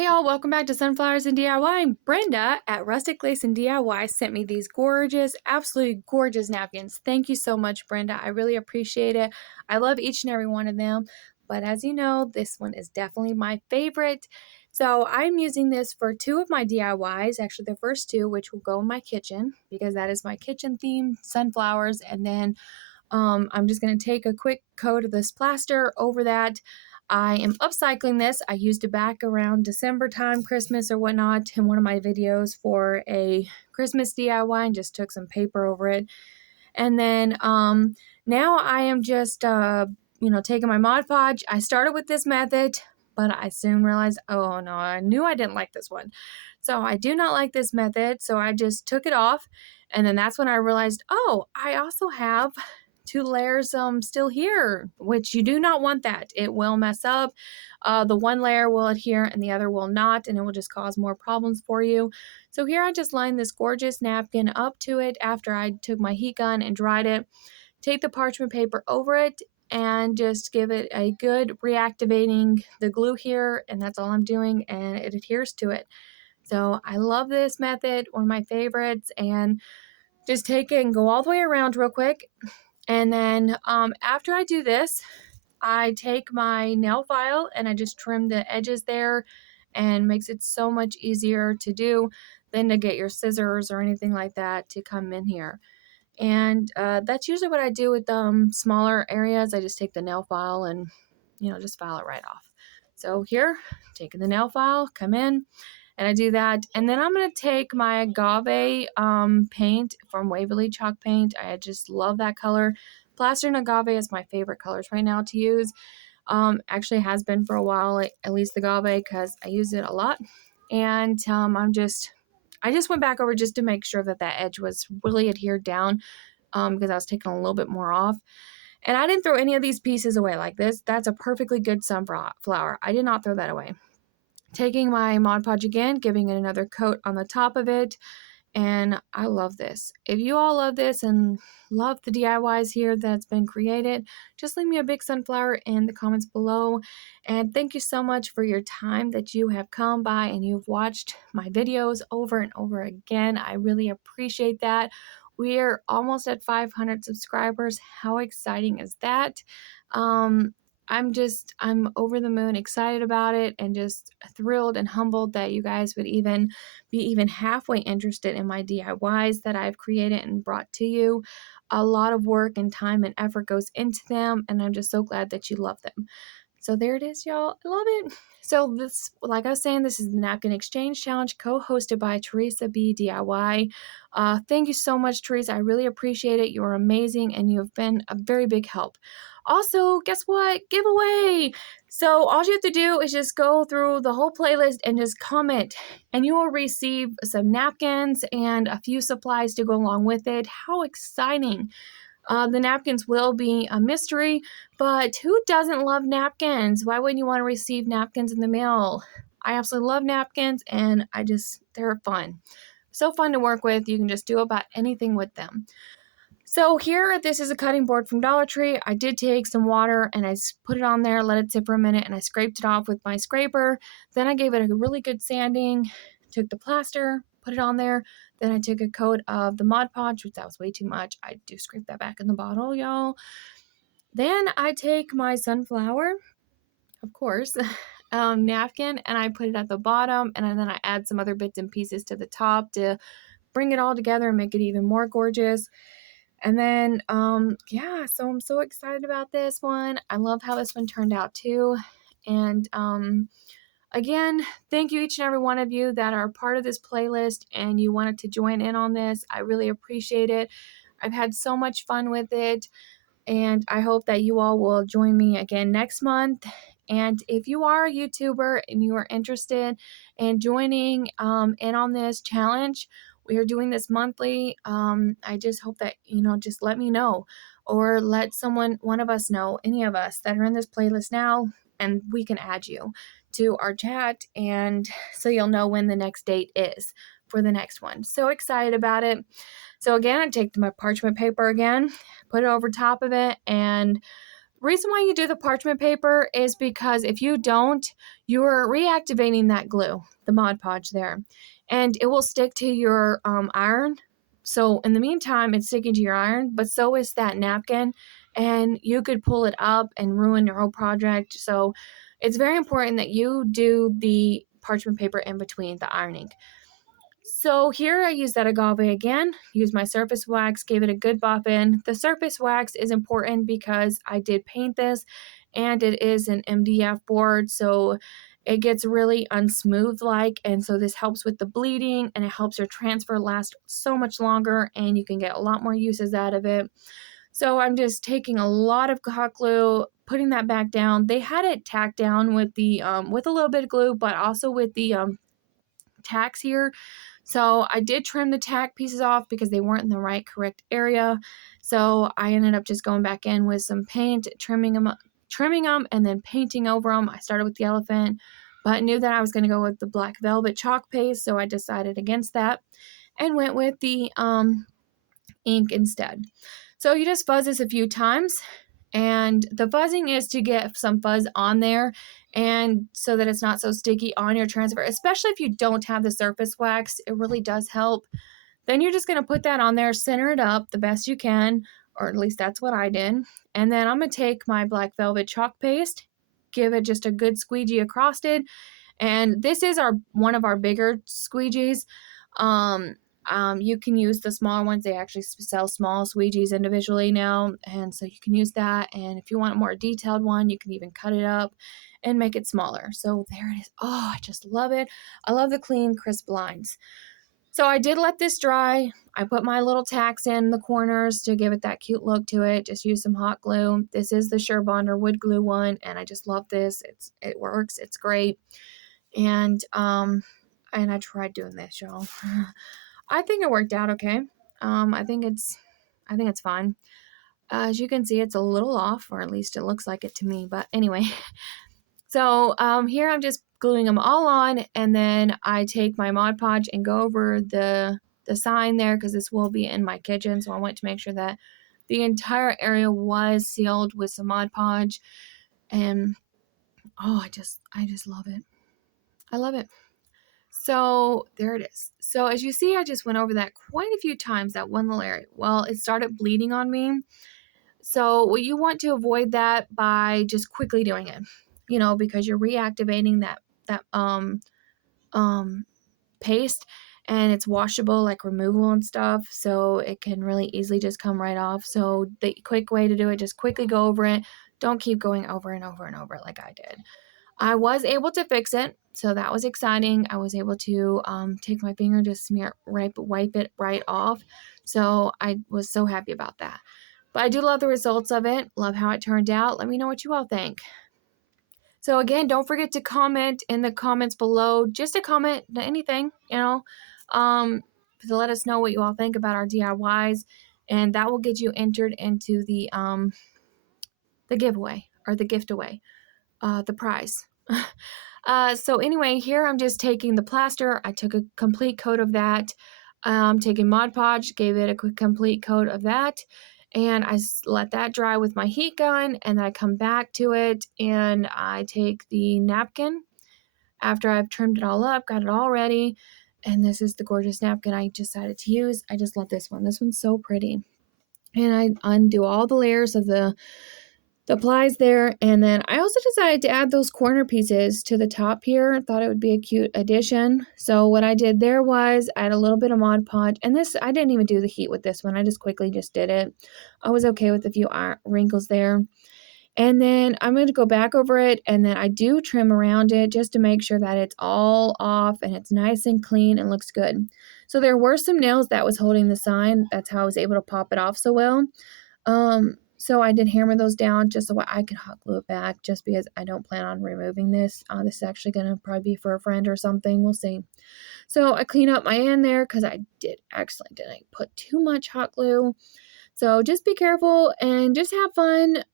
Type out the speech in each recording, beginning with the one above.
Hey all, welcome back to Sunflowers and DIY. Brenda at Rustic Lace and DIY sent me these gorgeous, absolutely gorgeous napkins. Thank you so much, Brenda. I really appreciate it. I love each and every one of them, but as you know, this one is definitely my favorite. So I'm using this for two of my DIYs, actually the first two, which will go in my kitchen because that is my kitchen theme, sunflowers, and then I'm just going to take a quick coat of this plaster over that. I am upcycling this. I used it back around December time, Christmas or whatnot, in one of my videos for a Christmas DIY and just took some paper over it. And then now I am just, taking my Mod Podge. I started with this method, but I soon realized, oh no, I knew I didn't like this one. So I do not like this method. So I just took it off. And then that's when I realized, oh, I also have two layers still here, which you do not want that. It will mess up. The one layer will adhere and the other will not, and it will just cause more problems for you. So here I just lined this gorgeous napkin up to it after I took my heat gun and dried it. Take the parchment paper over it and just give it a good reactivating the glue here, and that's all I'm doing, and it adheres to it. So I love this method, one of my favorites, and just take it and go all the way around real quick. And then after I do this, I take my nail file and I just trim the edges there, and makes it so much easier to do than to get your scissors or anything like that to come in here. And that's usually what I do with smaller areas. I just take the nail file and, just file it right off. So here, taking the nail file, come in, and I do that. And then I'm going to take my agave paint from Waverly Chalk Paint. I just love that color. Plaster and agave is my favorite colors right now to use. Actually has been for a while, at least the agave, because I use it a lot. And I just went back over just to make sure that that edge was really adhered down, because I was taking a little bit more off. And I didn't throw any of these pieces away like this. That's a perfectly good sunflower. I did not throw that away. Taking my Mod Podge again, giving it another coat on the top of it, and I love this. If you all love this and love the DIYs here that's been created, just leave me a big sunflower in the comments below. And thank you so much for your time that you have come by and you've watched my videos over and over again. I really appreciate that. We are almost at 500 subscribers. How exciting is that? I'm over the moon excited about it and just thrilled and humbled that you guys would even be even halfway interested in my DIYs that I've created and brought to you. A lot of work and time and effort goes into them, and I'm just so glad that you love them. So there it is, y'all. I love it. So this, like I was saying, this is the Napkin Exchange Challenge co-hosted by Theresa B DIY. Thank you so much, Theresa. I really appreciate it. You're amazing, and you've been a very big help. Also, guess what? Giveaway! So all you have to do is just go through the whole playlist and just comment, and you will receive some napkins and a few supplies to go along with it. How exciting! The napkins will be a mystery, but who doesn't love napkins? Why wouldn't you want to receive napkins in the mail? I absolutely love napkins, and they're fun. So fun to work with. You can just do about anything with them. So here, this is a cutting board from Dollar Tree. I did take some water and I put it on there, let it sit for a minute, and I scraped it off with my scraper. Then I gave it a really good sanding, took the plaster, put it on there. Then I took a coat of the Mod Podge, which that was way too much. I do scrape that back in the bottle, y'all. Then I take my sunflower, of course, napkin, and I put it at the bottom, and then I add some other bits and pieces to the top to bring it all together and make it even more gorgeous. And then, yeah, so I'm so excited about this one. I love how this one turned out too. And again, thank you each and every one of you that are part of this playlist and you wanted to join in on this. I really appreciate it. I've had so much fun with it, and I hope that you all will join me again next month. And if you are a YouTuber and you are interested in joining in on this challenge, we are doing this monthly. I just hope that, just let me know, or let one of us know, any of us that are in this playlist now, and we can add you to our chat, and so you'll know when the next date is for the next one. So excited about it. So again, I take my parchment paper again, put it over top of it, and reason why you do the parchment paper is because if you don't, you're reactivating that glue, the Mod Podge there, and it will stick to your iron. So in the meantime, it's sticking to your iron, but so is that napkin, and you could pull it up and ruin your whole project. So it's very important that you do the parchment paper in between the ironing. So here I used that agave again, used my surface wax, gave it a good buff in. The surface wax is important because I did paint this and it is an MDF board, so it gets really unsmooth like, and so this helps with the bleeding and it helps your transfer last so much longer and you can get a lot more uses out of it. So I'm just taking a lot of hot glue, putting that back down. They had it tacked down with the with a little bit of glue, but also with the tacks here. So I did trim the tack pieces off because they weren't in the right correct area. So I ended up just going back in with some paint, trimming them, and then painting over them. I started with the elephant, but knew that I was going to go with the black velvet chalk paste, so I decided against that and went with the ink instead. So you just fuzz this a few times, and the fuzzing is to get some fuzz on there and so that it's not so sticky on your transfer, especially if you don't have the surface wax. It really does help. Then you're just going to put that on there, center it up the best you can, or at least that's what I did. And then I'm going to take my black velvet chalk paste, give it just a good squeegee across it, and this is one of our bigger squeegees. You can use the smaller ones. They actually sell small squeegees individually now, and so you can use that. And if you want a more detailed one, you can even cut it up and make it smaller. So there it is. Oh, I just love it. I love the clean, crisp lines. So I did let this dry. I put my little tacks in the corners to give it that cute look to it. Just use some hot glue. This is the Surebonder wood glue one, and I just love this. It works. It's great. And I tried doing this, y'all. I think it worked out okay. I think it's fine. As you can see, it's a little off, or at least it looks like it to me. But anyway, so here I'm just gluing them all on, and then I take my Mod Podge and go over the sign there because this will be in my kitchen. So I want to make sure that the entire area was sealed with some Mod Podge, and oh, I just love it. I love it. So there it is. So as you see, I just went over that quite a few times, that one little area. Well, it started bleeding on me. So well, you want to avoid that by just quickly doing it, because you're reactivating that paste, and it's washable, like removable and stuff. So it can really easily just come right off. So the quick way to do it, just quickly go over it. Don't keep going over and over and over like I did. I was able to fix it, so that was exciting. I was able to take my finger to wipe it right off. So I was so happy about that. But I do love the results of it. Love how it turned out. Let me know what you all think. So again, don't forget to comment in the comments below. Just a comment, anything, to let us know what you all think about our DIYs, and that will get you entered into the giveaway, or the gift away, the prize. So anyway, here I'm just taking the plaster. I took a complete coat of that. Taking Mod Podge, gave it a quick complete coat of that, and I let that dry with my heat gun, and then I come back to it and I take the napkin after I've trimmed it all up, got it all ready, and this is the gorgeous napkin I decided to use. I just love this one. This one's so pretty. And I undo all the layers of the plies there, and then I also decided to add those corner pieces to the top here. Thought it would be a cute addition. So what I did there was add a little bit of Mod Podge, and this, I didn't even do the heat with this one. I just quickly just did it. I was okay with a few wrinkles there. And then I'm going to go back over it, and then I do trim around it just to make sure that it's all off and it's nice and clean and looks good. So there were some nails that was holding the sign. That's how I was able to pop it off so well. So I did hammer those down just so I could hot glue it back, just because I don't plan on removing this. This is actually going to probably be for a friend or something. We'll see. So I clean up my end there because I did actually didn't put too much hot glue. So just be careful and just have fun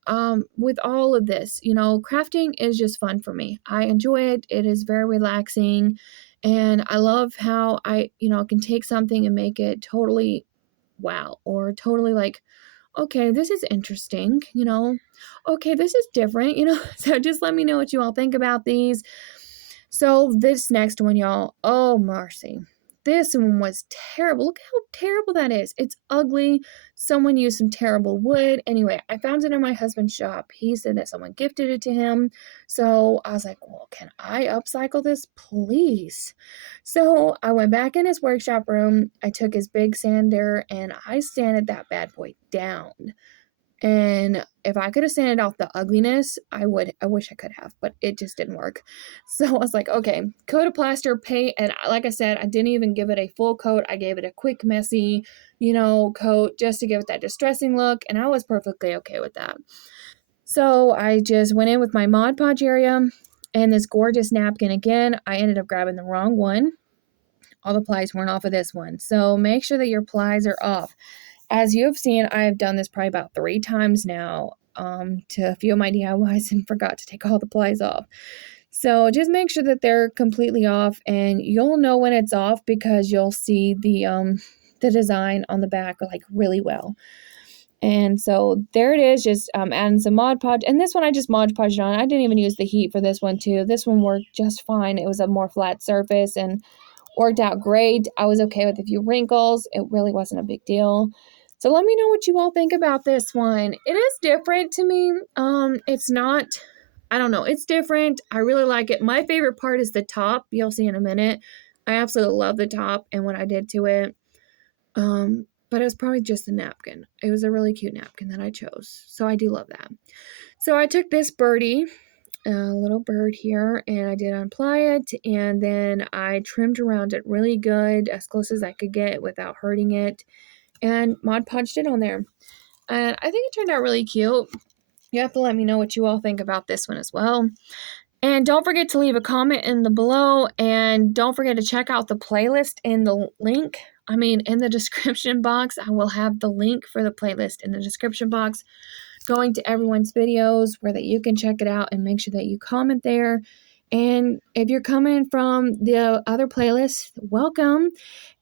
with all of this. Crafting is just fun for me. I enjoy it. It is very relaxing. And I love how I can take something and make it totally wow, or totally like, okay, this is interesting, okay, this is different, so just let me know what you all think about these. So this next one, y'all, oh mercy. This one was terrible. Look how terrible that is. It's ugly. Someone used some terrible wood. Anyway, I found it in my husband's shop. He said that someone gifted it to him. So I was like, well, can I upcycle this, please? So I went back in his workshop room. I took his big sander and I sanded that bad boy down. And if I could have sanded off the ugliness, I would. I wish I could have, but it just didn't work. So I was like, okay, coat of plaster paint. And like I said, I didn't even give it a full coat. I gave it a quick, messy, coat just to give it that distressing look. And I was perfectly okay with that. So I just went in with my Mod Podge area and this gorgeous napkin again. I ended up grabbing the wrong one. All the plies weren't off of this one. So make sure that your plies are off. As you have seen, I have done this probably about 3 times now to a few of my DIYs and forgot to take all the plies off. So just make sure that they're completely off, and you'll know when it's off because you'll see the design on the back like really well. And so there it is, just adding some Mod Podge. And this one I just Mod Podged on. I didn't even use the heat for this one too. This one worked just fine. It was a more flat surface and worked out great. I was okay with a few wrinkles. It really wasn't a big deal. So let me know what you all think about this one. It is different to me. It's not, I don't know, it's different. I really like it. My favorite part is the top. You'll see in a minute. I absolutely love the top and what I did to it. But it was probably just the napkin. It was a really cute napkin that I chose. So I do love that. So I took this birdie, a little bird here, and I did unply it, and then I trimmed around it really good, as close as I could get without hurting it, and Mod Podged it on there. And I think it turned out really cute. You have to let me know what you all think about this one as well. And don't forget to leave a comment in the below, and don't forget to check out the playlist in the link. In the description box. I will have the link for the playlist in the description box going to everyone's videos where that you can check it out, and make sure that you comment there. And if you're coming from the other playlist, welcome.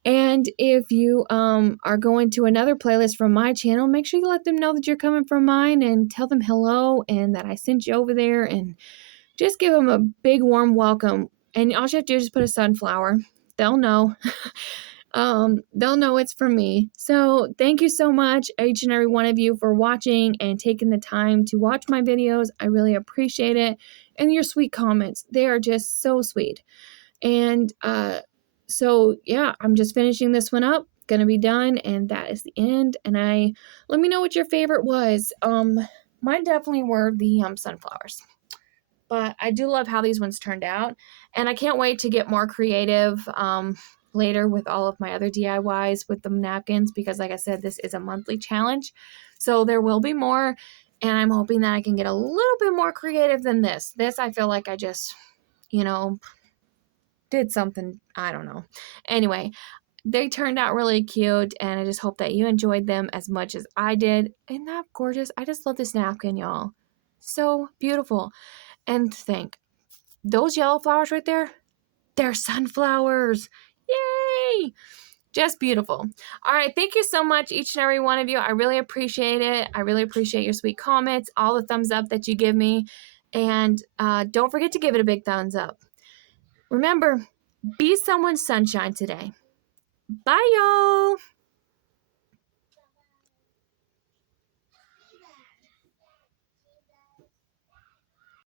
And if you are going to another playlist from my channel, make sure you let them know that you're coming from mine and tell them hello and that I sent you over there, and just give them a big warm welcome. And all you have to do is just put a sunflower. They'll know. They'll know it's from me. So thank you so much, each and every one of you, for watching and taking the time to watch my videos. I really appreciate it. And your sweet comments, they are just so sweet. And so yeah, I'm just finishing this one up, gonna be done, and that is the end. And let me know what your favorite was. Mine definitely were the sunflowers. But I do love how these ones turned out, and I can't wait to get more creative later with all of my other DIYs with the napkins, because like I said, this is a monthly challenge, so there will be more, and I'm hoping that I can get a little bit more creative than this. I feel like I just, did something, I don't know. Anyway, they turned out really cute, and I just hope that you enjoyed them as much as I did. Isn't that gorgeous? I just love this napkin, y'all. So beautiful. And think, those yellow flowers right there, they're sunflowers. Yay! Just beautiful. All right, thank you so much, each and every one of you. I really appreciate it. I really appreciate your sweet comments, all the thumbs up that you give me. And don't forget to give it a big thumbs up. Remember, be someone's sunshine today. Bye, y'all.